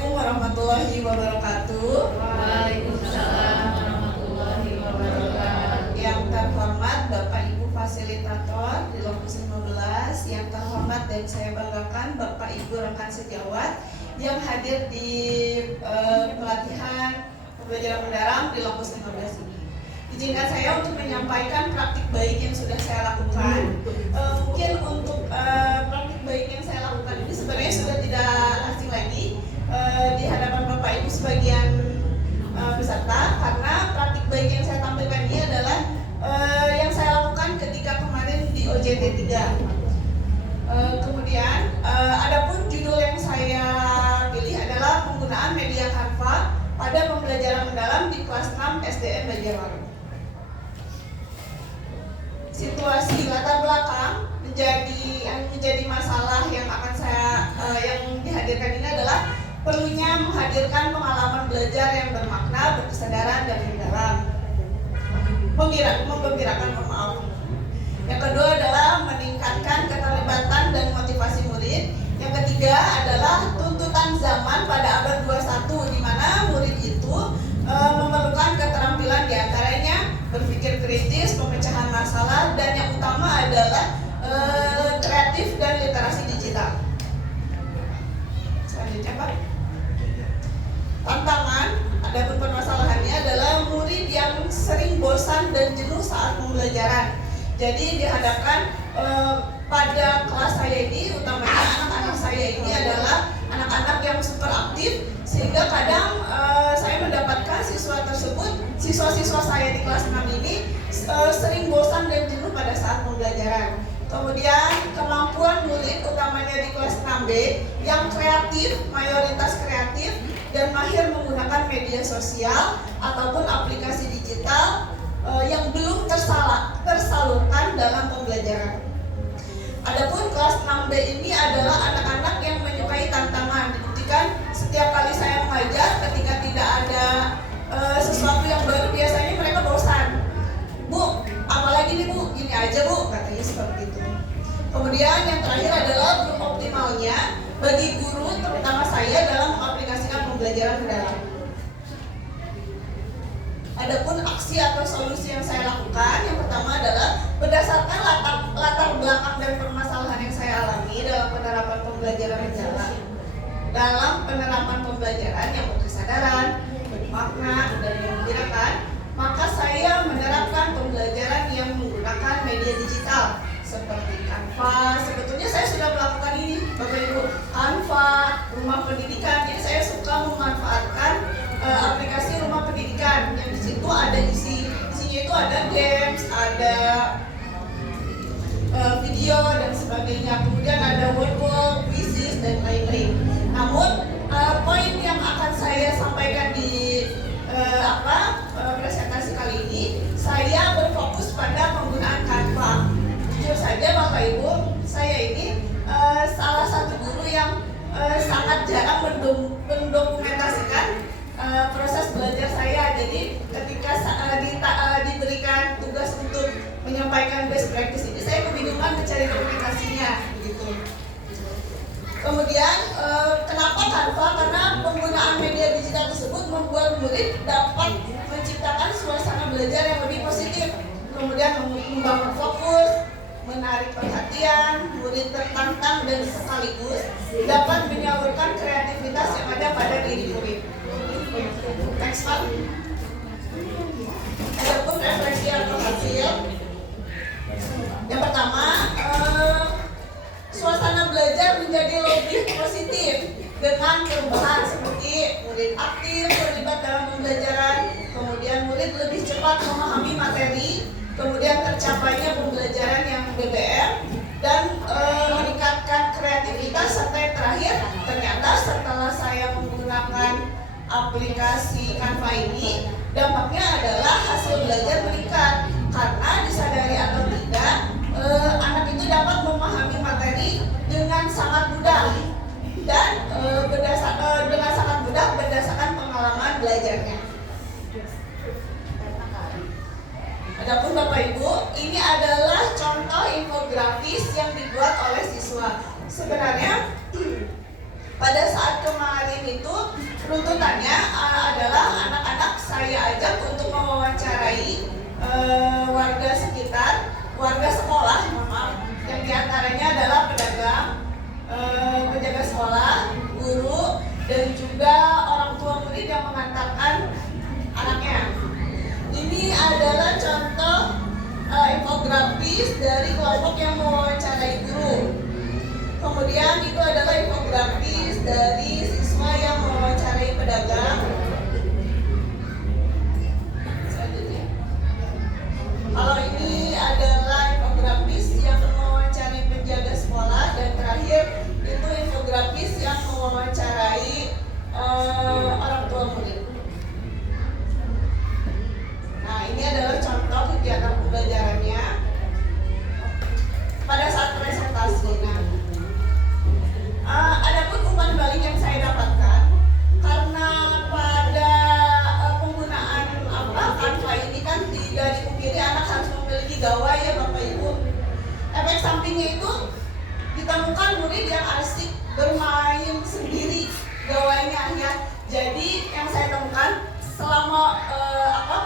Assalamualaikum warahmatullahi wabarakatuh. Waalaikumsalam warahmatullahi wabarakatuh. Yang terhormat Bapak Ibu Fasilitator di Lokus 15, yang terhormat dan saya banggakan Bapak Ibu rekan sejawat yang hadir di pelatihan pembelajaran mendalam di Lokus 15 ini. Izinkan saya untuk menyampaikan praktik baik yang sudah saya lakukan. Mungkin untuk praktik baik yang saya lakukan ini sebenarnya sudah tidak asing lagi di hadapan Bapak Ibu sebagian peserta, karena praktik baik yang saya tampilkan ini adalah yang saya lakukan ketika kemarin di OJT 3. Kemudian adapun judul yang saya pilih adalah penggunaan media Canva pada pembelajaran mendalam di kelas 6 SDN Banjarbaru. Situasi latar belakang menjadi masalah yang akan saya yang dihadirkan ini adalah perlunya menghadirkan pengalaman belajar yang bermakna, berkesadaran dan mendalam, menggembirakan. Yang kedua adalah meningkatkan keterlibatan dan motivasi murid. Yang ketiga adalah tuntutan zaman pada abad 21, di mana murid itu memerlukan keterampilan diantaranya berpikir kritis, pemecahan masalah, dan yang utama adalah kreatif dan literasi digital. Selanjutnya Pak. Tantangan, adapun permasalahannya adalah murid yang sering bosan dan jenuh saat pembelajaran. Jadi dihadapkan pada kelas saya ini, utamanya anak-anak saya ini adalah anak-anak yang super aktif, sehingga kadang saya mendapatkan siswa-siswa saya di kelas 6 ini sering bosan dan jenuh pada saat pembelajaran. Kemudian kemampuan murid utamanya di kelas 6B yang kreatif, mayoritas kreatif dan mahir menggunakan media sosial ataupun aplikasi digital yang belum tersalurkan dalam pembelajaran. Adapun kelas 6B ini adalah anak-anak yang menyukai tantangan. Dibuktikan setiap kali saya mengajar, ketika tidak ada sesuatu yang baru, biasanya mereka bosan. Bu, apalagi nih Bu, gini aja Bu, katanya seperti itu. Kemudian yang terakhir adalah belum optimalnya bagi guru, terutama saya, dalam mengaplikasikan pembelajaran mendalam. Adapun aksi atau solusi yang saya lakukan, yang pertama adalah berdasarkan latar belakang dan permasalahan yang saya alami dalam penerapan pembelajaran mendalam. Dalam penerapan pembelajaran yang berkesadaran, bermakna, dan menggembirakan, maka saya menerapkan pembelajaran yang menggunakan media digital seperti Canva. Sebetulnya saya sudah melakukan ini, Bapak Ibu, Canva, rumah pendidikan. Jadi saya suka memanfaatkan aplikasi rumah pendidikan yang di situ ada isinya itu ada games, ada video dan sebagainya. Kemudian ada word, quizzes dan lain-lain. Namun poin yang akan saya sampaikan di presentasi kali ini, saya berfokus pada penggunaan Canva. Jujur saja Bapak Ibu, saya ini salah satu guru yang sangat jarang mendokumentasikan proses belajar saya. Jadi ketika diberikan tugas untuk menyampaikan best practice ini, saya kebingungan mencari dokumentasinya gitu. Kemudian kenapa Canva? Karena penggunaan media digital tersebut membuat murid dapat menciptakan suasana belajar yang lebih positif, kemudian membangun fokus, menarik perhatian, murid tertantang dan sekaligus dapat menyalurkan kreativitas yang ada pada diri murid. Next Pak. Adapun refleksi atau hasil, yang pertama, suasana belajar menjadi lebih positif dengan perubahan seperti murid aktif terlibat dalam pembelajaran, kemudian murid lebih cepat memahami materi, kemudian tercapainya pembelajaran yang BBM, dan meningkatkan kreativitas. Serta yang terakhir, ternyata setelah saya menggunakan aplikasi Canva ini, dampaknya adalah hasil belajar meningkat, karena disadari atau tidak, anak itu dapat memahami materi dengan sangat mudah dan dengan sangat mudah berdasarkan pengalaman belajarnya. Adapun Bapak Ibu, ini adalah contoh infografis yang dibuat oleh siswa. Sebenarnya pada saat kemarin itu Runtutannya adalah anak-anak saya ajak untuk mewawancarai warga sekitar, warga sekolah, yang diantaranya adalah pedagang, penjaga sekolah, guru, dan juga orang tua murid yang mengantarkan anaknya. Ini adalah contoh infografis dari kelompok yang mewawancarai guru. Kemudian itu adalah infografis dari siswa yang mewawancarai pedagang. Selanjutnya, kalau ini adalah infografis yang mewawancarai penjaga sekolah, dan terakhir itu infografis yang mewawancarai orang tua murid. Nah, ini adalah contoh kegiatan pembelajarannya pada saat presentasi. Adapun umpan balik yang saya dapatkan karena pada penggunaan Canva ini kan tidak dipungkiri anak harus memiliki gawai ya Bapak Ibu. Efek sampingnya itu ditemukan murid yang asik bermain sendiri gawainya ya. Jadi yang saya temukan selama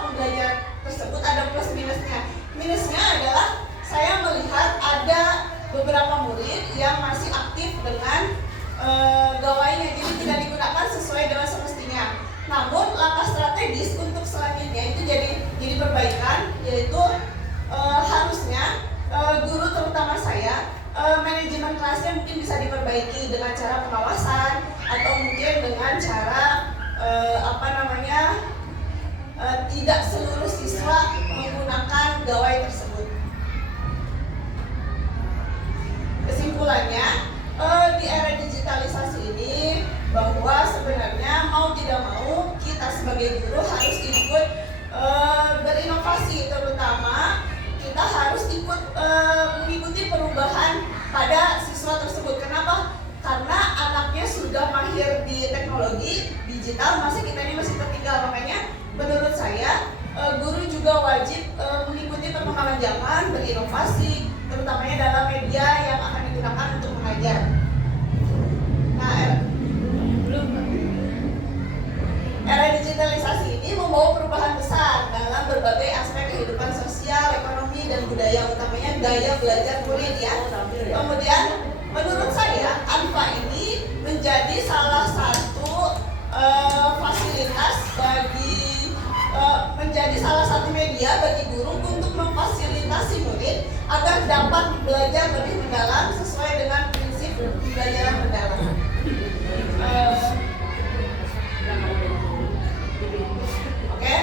pembelajaran tersebut ada plus minusnya. Minusnya adalah saya melihat ada beberapa murid yang masih aktif dengan gawainya, jadi tidak digunakan sesuai dengan semestinya. Namun langkah strategis untuk selanjutnya itu jadi perbaikan, yaitu harusnya guru terutama saya, manajemen kelasnya mungkin bisa diperbaiki dengan cara pengawasan atau mungkin dengan cara tidak seluruh siswa menggunakan gawai tersebut. Kesimpulannya, di era digitalisasi ini bahwa sebenarnya mau tidak mau kita sebagai guru harus ikut berinovasi, terutama kita harus ikut mengikuti perubahan pada siswa tersebut. Kenapa? Karena anaknya sudah mahir di teknologi digital, kita ini masih tertinggal. Makanya menurut saya guru juga wajib mengikuti perkembangan zaman, berinovasi, terutamanya dalam media yang akan digunakan untuk mengajar. Nah, era digitalisasi ini membawa perubahan besar dalam berbagai aspek kehidupan sosial, ekonomi, dan budaya, utamanya gaya belajar murid ya. Kemudian menurut saya Canva ini menjadi salah satu fasilitas menjadi salah satu media bagi guru untuk memfasilitasi murid agar dapat belajar lebih mendalam sesuai dengan prinsip pembelajaran mendalam. Oke,